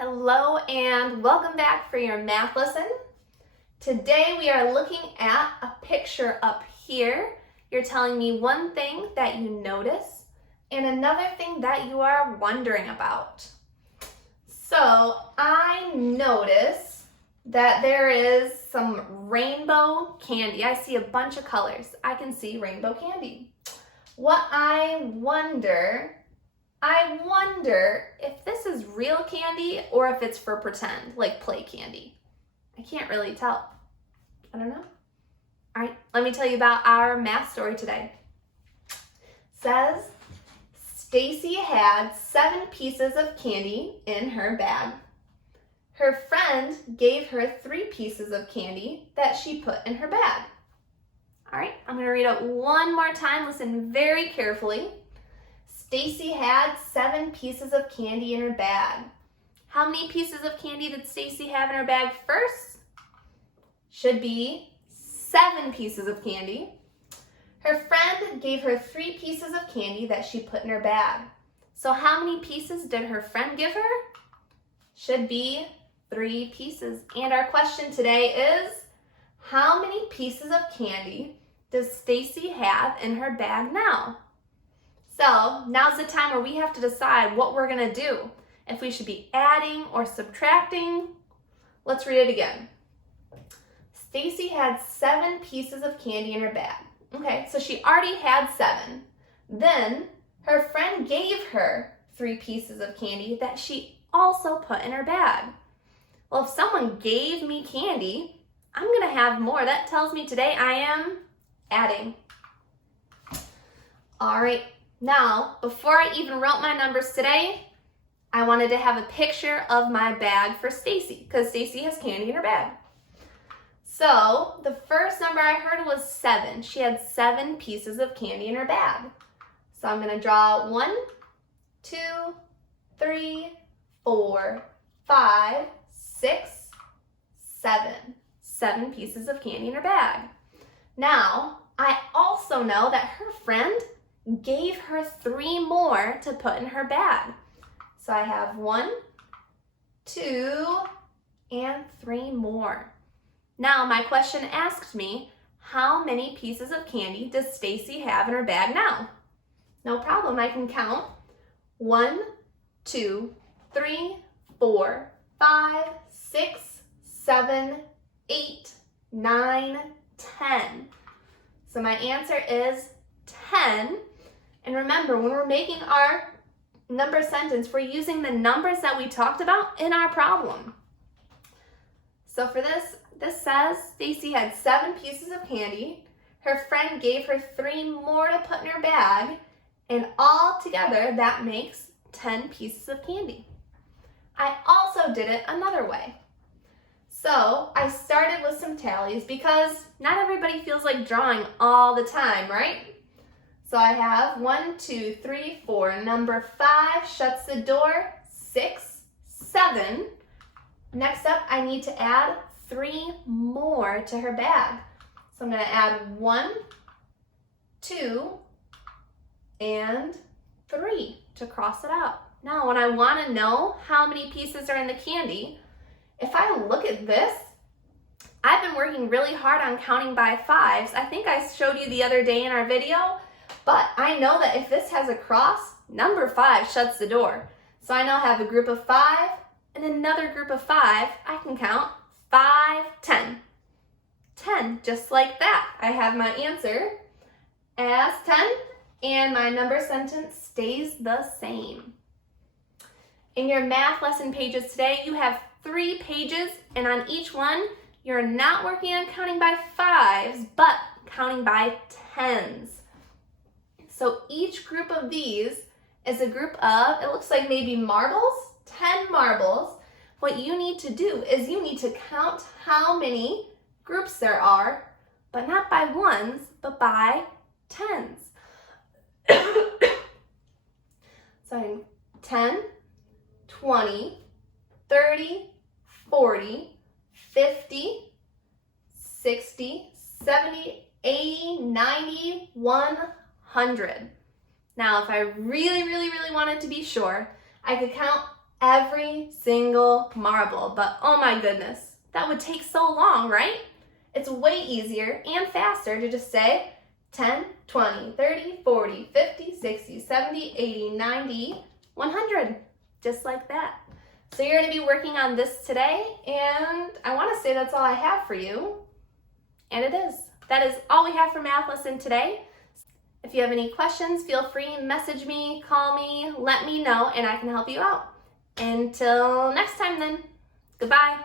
Hello and welcome back for your math lesson. Today we are looking at a picture up here. You're telling me one thing that you notice and another thing that you are wondering about. So I notice that there is some rainbow candy. I see a bunch of colors. I can see rainbow candy. What I wonder if this is real candy or if it's for pretend, like play candy. I can't really tell. I don't know. All right, let me tell you about our math story today. It says, Stacy had 7 pieces of candy in her bag. Her friend gave her 3 pieces of candy that she put in her bag. All right, I'm gonna read it one more time. Listen very carefully. Stacy had 7 pieces of candy in her bag. How many pieces of candy did Stacy have in her bag first? Should be 7 pieces of candy. Her friend gave her 3 pieces of candy that she put in her bag. So how many pieces did her friend give her? Should be 3 pieces. And our question today is, how many pieces of candy does Stacy have in her bag now? So now's the time where we have to decide what we're gonna do. If we should be adding or subtracting. Let's read it again. Stacy had 7 pieces of candy in her bag. Okay, so she already had 7. Then her friend gave her 3 pieces of candy that she also put in her bag. Well, if someone gave me candy, I'm gonna have more. That tells me today I am adding. All right. Now, before I even wrote my numbers today, I wanted to have a picture of my bag for Stacy because Stacy has candy in her bag. So the first number I heard was 7. She had 7 pieces of candy in her bag. So I'm going to draw 1, 2, 3, 4, 5, 6, 7. 7 pieces of candy in her bag. Now, I also know that her friend gave her 3 more to put in her bag. So I have 1, 2, and 3 more. Now my question asked me, how many pieces of candy does Stacy have in her bag now? No problem, I can count. 1, 2, 3, 4, 5, 6, 7, 8, 9, 10. So my answer is 10. And remember, when we're making our number sentence, we're using the numbers that we talked about in our problem. So for this says Stacy had 7 pieces of candy. Her friend gave her 3 more to put in her bag. And all together, that makes 10 pieces of candy. I also did it another way. So I started with some tallies because not everybody feels like drawing all the time, right? So I have 1, 2, 3, 4. Number 5 shuts the door. 6, 7. Next up, I need to add 3 more to her bag. So I'm going to add 1, 2, and 3 to cross it out. Now, when I want to know how many pieces are in the candy, if I look at this, I've been working really hard on counting by 5s. I think I showed you the other day in our video. But I know that if this has a cross, number 5 shuts the door. So I now have a group of 5 and another group of 5. I can count 5, 10. 10, just like that. I have my answer as 10 and my number sentence stays the same. In your math lesson pages today, you have 3 pages, and on each one, you're not working on counting by 5s, but counting by 10s. So each group of these is a group of, it looks like maybe marbles, 10 marbles. What you need to do is you need to count how many groups there are, but not by 1s, but by 10s. So 10, 20, 30, 40, 50, 60, 70, 80, 90, 100. Now, if I really wanted to be sure, I could count every single marble, but oh my goodness, that would take so long, right? It's way easier and faster to just say 10, 20, 30, 40, 50, 60, 70, 80, 90, 100, just like that. So you're going to be working on this today, and I want to say that's all I have for you, and it is. That is all we have for math lesson today. If you have any questions, feel free to message me, call me, let me know, and I can help you out. Until next time then, goodbye.